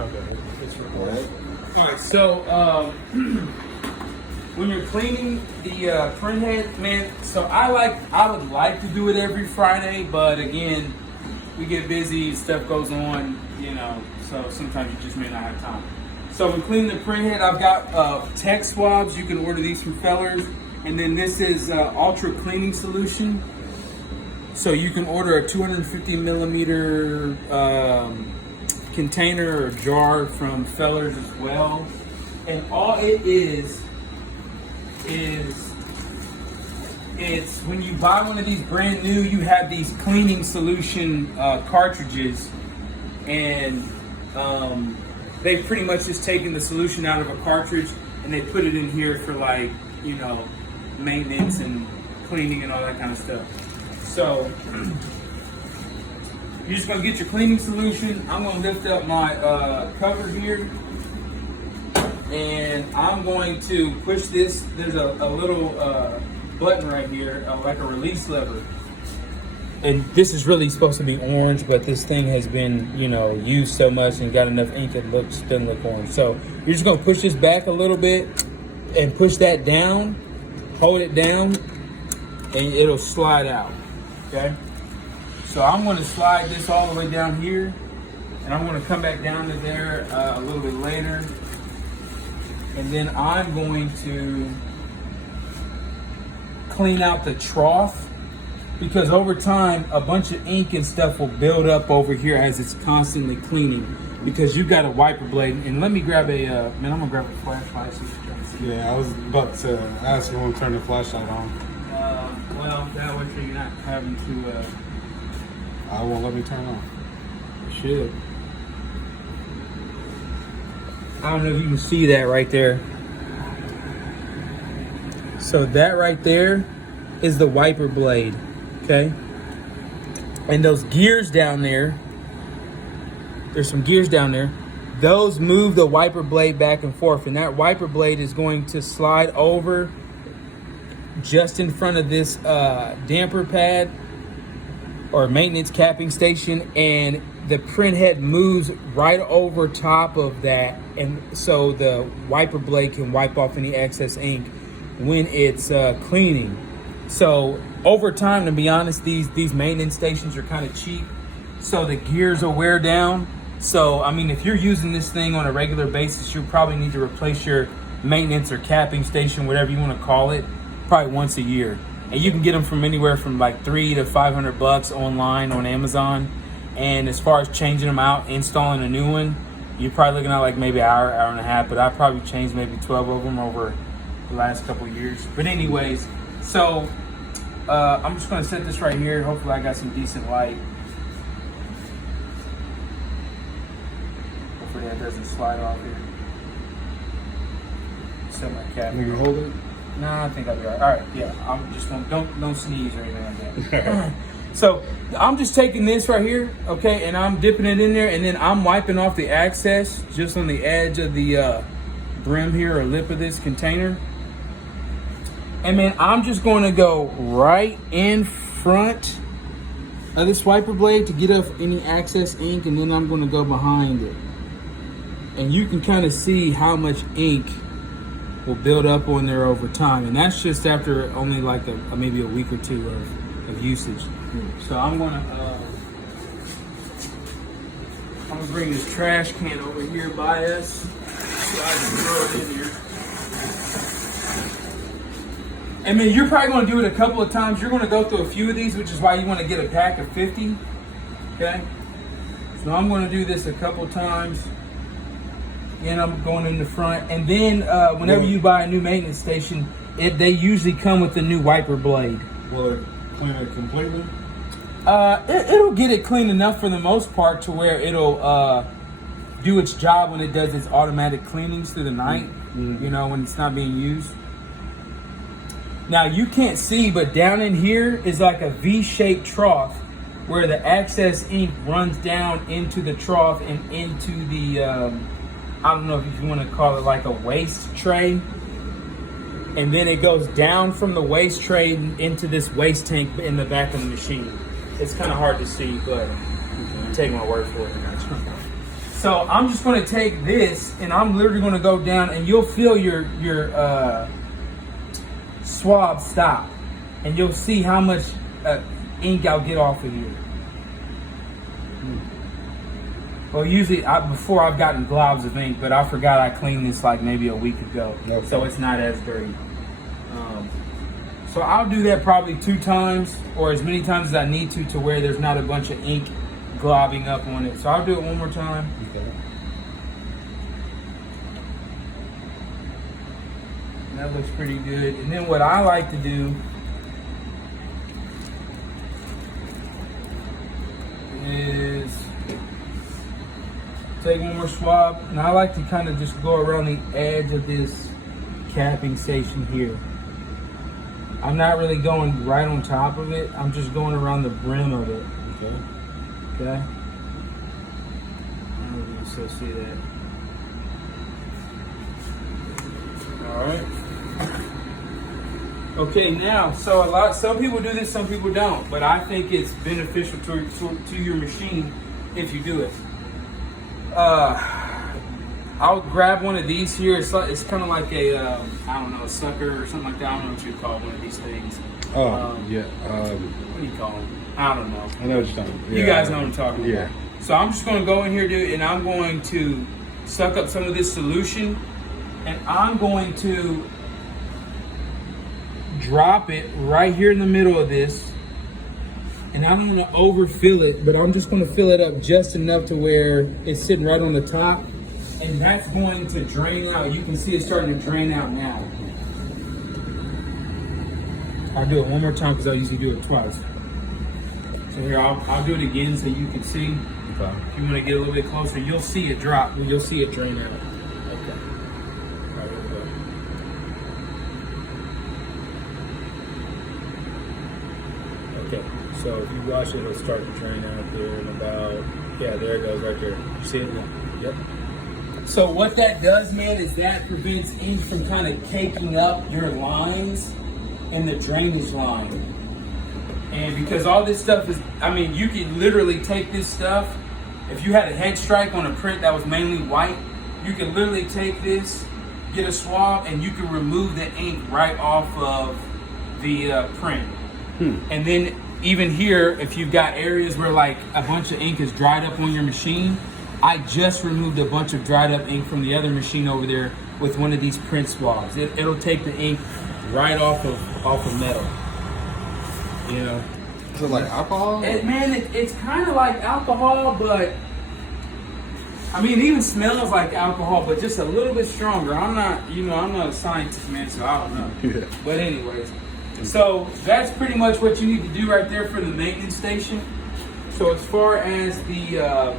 Okay. It's recording. All right. So when you're cleaning the printhead, man. So I would like to do it every Friday, but again, we get busy, stuff goes on, you know. So sometimes you just may not have time. So when cleaning the printhead, I've got tech swabs. You can order these from Fellers, and then this is ultra cleaning solution. So you can order a 250 millimeter container or jar from Fellers as well. And all it is it's when you buy one of these brand new, you have these cleaning solution cartridges, and they've pretty much just taken the solution out of a cartridge and they put it in here for, like, you know, maintenance and cleaning and all that kind of stuff. So you're just gonna get your cleaning solution. I'm gonna lift up my cover here, and I'm going to push this. There's a little button right here, like a release lever. And this is really supposed to be orange, but this thing has been, you know, used so much and got enough ink it doesn't look orange. So you're just gonna push this back a little bit and push that down, hold it down, and it'll slide out. Okay, so I'm going to slide this all the way down here, and I'm going to come back down to there a little bit later, and then I'm going to clean out the trough, because over time a bunch of ink and stuff will build up over here as it's constantly cleaning, because you've got a wiper blade. And let me grab a man, I'm gonna grab a flashlight so you can see. Yeah, I was about to ask you when to turn the flashlight on. Well, that way you're not having to. I won't let me turn on. It should. I don't know if you can see that right there. So that right there is the wiper blade, okay? And those gears down there, there's some gears down there. Those move the wiper blade back and forth, and that wiper blade is going to slide over just in front of this damper pad or maintenance capping station, and the printhead moves right over top of that, and so the wiper blade can wipe off any excess ink when it's cleaning. So over time, to be honest, these maintenance stations are kind of cheap, so the gears will wear down. So I mean, if you're using this thing on a regular basis, you probably need to replace your maintenance or capping station, whatever you want to call it, probably once a year. And you can get them from anywhere from like $300 to $500 online on Amazon. And as far as changing them out, installing a new one, you're probably looking at like maybe an hour and a half. But I probably changed maybe 12 of them over the last couple of years. But anyways, so I'm just going to set this right here. Hopefully I got some decent light. Hopefully that doesn't slide off here. Set my cap. Can you hold it? Nah, I think I'll be all right. All right, yeah. I'm just don't sneeze or anything like that. So I'm just taking this right here, okay, and I'm dipping it in there, and then I'm wiping off the excess just on the edge of the brim here or lip of this container. And then I'm just going to go right in front of this wiper blade to get off any excess ink, and then I'm going to go behind it. And you can kind of see how much ink will build up on there over time, and that's just after only like maybe a week or two of usage. So I'm gonna bring this trash can over here by us so I can throw it in here. And then you're probably gonna do it a couple of times. You're gonna go through a few of these, which is why you want to get a pack of 50. Okay, so I'm gonna do this a couple of times. And I'm going in the front, and then whenever you buy a new maintenance station, they usually come with a new wiper blade. Will it clean it completely? It'll get it clean enough for the most part to where it'll do its job when it does its automatic cleanings through the night. Mm-hmm. You know, when it's not being used. Now you can't see, but down in here is like a V-shaped trough where the excess ink runs down into the trough and into the I don't know if you want to call it like a waste tray. And then it goes down from the waste tray into this waste tank in the back of the machine. It's kind of hard to see, but take my word for it. So I'm just going to take this and I'm literally going to go down and you'll feel your swab stop. And you'll see how much ink I'll get off of here. Well, usually before I've gotten globs of ink, but I forgot I cleaned this like maybe a week ago. Okay. So it's not as dirty. So I'll do that probably 2 times or as many times as I need to where there's not a bunch of ink globbing up on it. So I'll do it one more time. Okay. That looks pretty good. And then what I like to do is take one more swab, and I like to kind of just go around the edge of this capping station here. I'm not really going right on top of it. I'm just going around the brim of it. Okay. Okay. I don't know if you can still see that. All right. Okay, now, so some people do this, some people don't, but I think it's beneficial to your machine if you do it. I'll grab one of these here. It's kind of like a, I don't know, a sucker or something like that. I don't know what you call one of these things. Yeah. What do you call them? I don't know. I know what you're talking about. You guys know what I'm talking about. Yeah. So I'm just going to go in here, dude, and I'm going to suck up some of this solution, and I'm going to drop it right here in the middle of this. And I don't want to overfill it, but I'm just going to fill it up just enough to where it's sitting right on the top. And that's going to drain out. You can see it starting to drain out now. I'll do it one more time because I usually do it twice. So here, I'll do it again so you can see. Okay. If you want to get a little bit closer, you'll see it drop. You'll see it drain out. Okay. All right, we'll go. Okay, so if you watch it, it'll start to drain out there in about, yeah, there it goes right there. You see it? Yep. So what that does, man, is that prevents ink from kind of caking up your lines in the drainage line. And because all this stuff is, I mean, you could literally take this stuff, if you had a head strike on a print that was mainly white, you could literally take this, get a swab, and you can remove the ink right off of the print. And then even here, if you've got areas where like a bunch of ink is dried up on your machine, I just removed a bunch of dried up ink from the other machine over there with one of these print swabs. It'll take the ink right off of metal. You know. Is it like alcohol? It's kind of like alcohol, but I mean, it even smells like alcohol, but just a little bit stronger. I'm not a scientist, man, so I don't know. Yeah. But anyways, so that's pretty much what you need to do right there for the maintenance station. So as far as the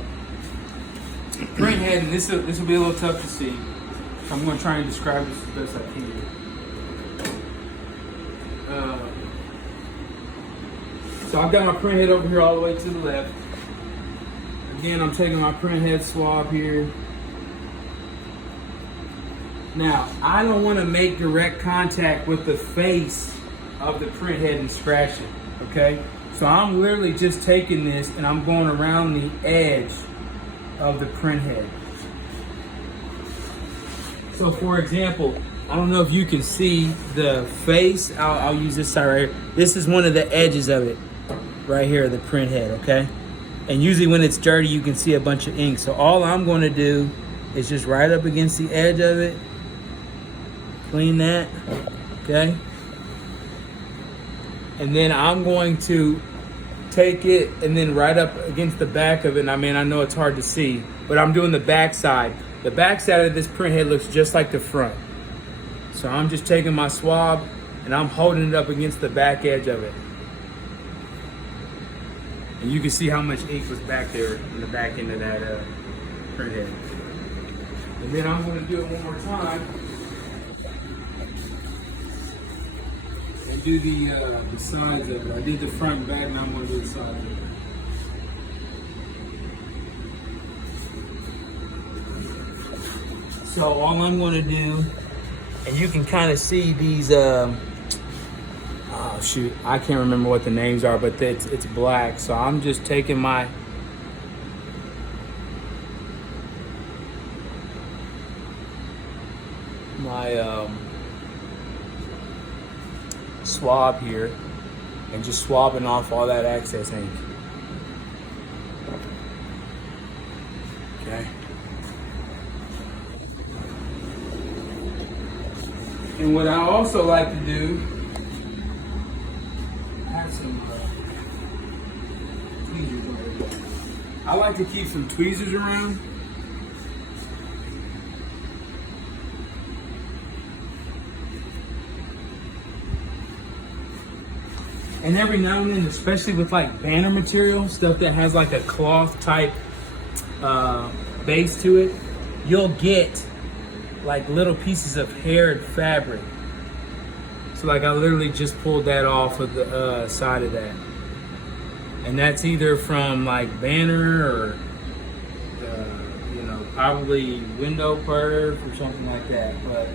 print head, and this will be a little tough to see. I'm going to try and describe this as best I can. So I've got my print head over here all the way to the left. Again, I'm taking my print head swab here. Now, I don't want to make direct contact with the face of the print head and scratch it, okay? So I'm literally just taking this and I'm going around the edge of the print head. So for example, I don't know if you can see the face. I'll use this side right here. This is one of the edges of it, right here, the print head, okay? And usually when it's dirty, you can see a bunch of ink. So all I'm going to do is just right up against the edge of it, clean that, okay? And then I'm going to take it and then right up against the back of it. And I mean, I know it's hard to see, but I'm doing the back side. The back side of this print head looks just like the front. So I'm just taking my swab and I'm holding it up against the back edge of it. And you can see how much ink was back there in the back end of that print head. And then I'm going to do it one more time. And do the sides of it. I did the front and back, now I'm going to do the sides of it. So all I'm going to do, and you can kind of see these, oh shoot, I can't remember what the names are, but it's black. So I'm just taking my my swab here and just swabbing off all that excess ink. Okay. And what I also like to do, I have some tweezers over there. I like to keep some tweezers around. And every now and then, especially with like banner material, stuff that has like a cloth type base to it, you'll get like little pieces of haired fabric. So like I literally just pulled that off of the side of that. And that's either from like banner or, you know, probably window perf or something like that. But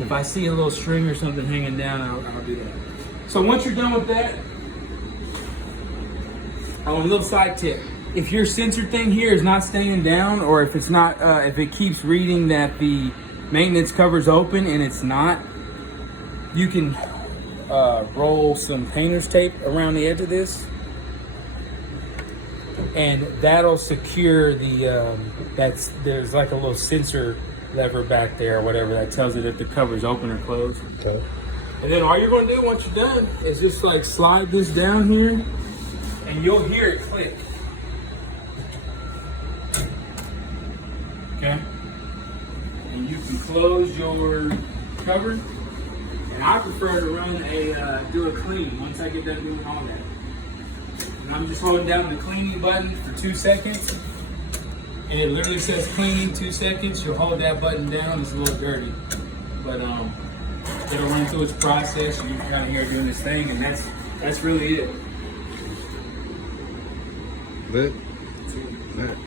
if I see a little string or something hanging down, I'll do that. So once you're done with that, oh, a little side tip. If your sensor thing here is not staying down, or if it's not, if it keeps reading that the maintenance cover's open and it's not, you can roll some painter's tape around the edge of this, and that'll secure the, there's like a little sensor lever back there or whatever that tells it if the cover's open or closed. Okay. And then all you're gonna do once you're done is just like slide this down here and you'll hear it click. Okay? And you can close your cover. And I prefer to run do a clean once I get done doing all that. And I'm just holding down the cleaning button for 2 seconds. And it literally says cleaning 2 seconds. You'll hold that button down. It's a little dirty, but it'll run through its process. And you're kind of here doing this thing, and that's really it. Lit. Lit.